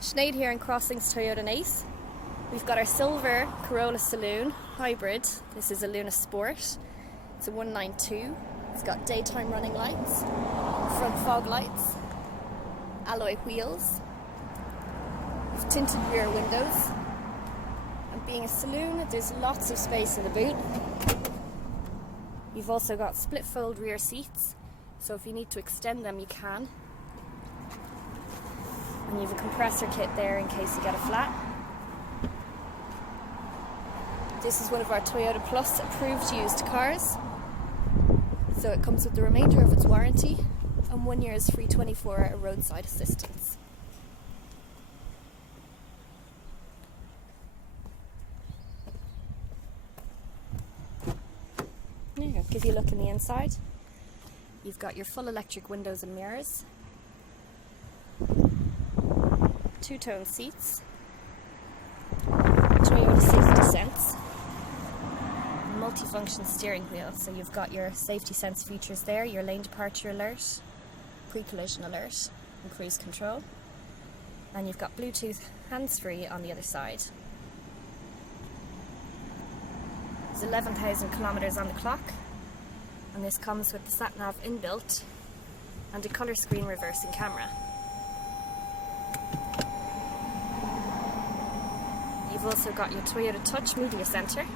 Sinead here in Crossings Toyota Naas. We've got our silver Corolla Saloon Hybrid. This is a Luna Sport. It's a 192. It's got daytime running lights, front fog lights, alloy wheels, with tinted rear windows. And being a saloon, there's lots of space in the boot. You've also got split fold rear seats, so if you need to extend them you can. And you have a compressor kit there in case you get a flat. This is one of our Toyota Plus approved used cars. So it comes with the remainder of its warranty and 1 year's free 24-hour roadside assistance. Now, I'll give you a look in the inside. You've got your full electric windows and mirrors, two-tone seats, Toyota safety sense, multi-function steering wheel, so you've got your safety sense features there, your lane departure alert, pre-collision alert and cruise control, and you've got Bluetooth Handsfree on the other side. There's 11,000 kilometers on the clock, and this comes with the sat-nav inbuilt and a colour screen reversing camera. You've also got your Toyota Touch media centre,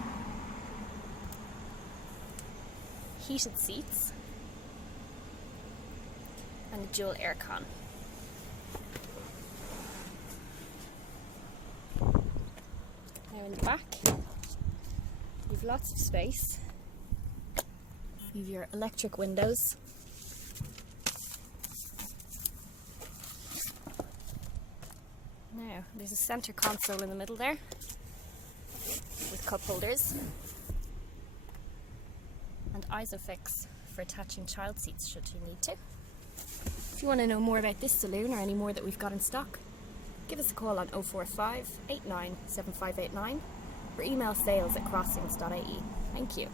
heated seats and a dual aircon. Now in the back you've lots of space. You've your electric windows, now there's a centre console in the middle there with cup holders and ISOFix for attaching child seats should you need to. If you want to know more about this saloon or any more that we've got in stock, give us a call on 045 89 7589 or email sales@crossings.ie. Thank you.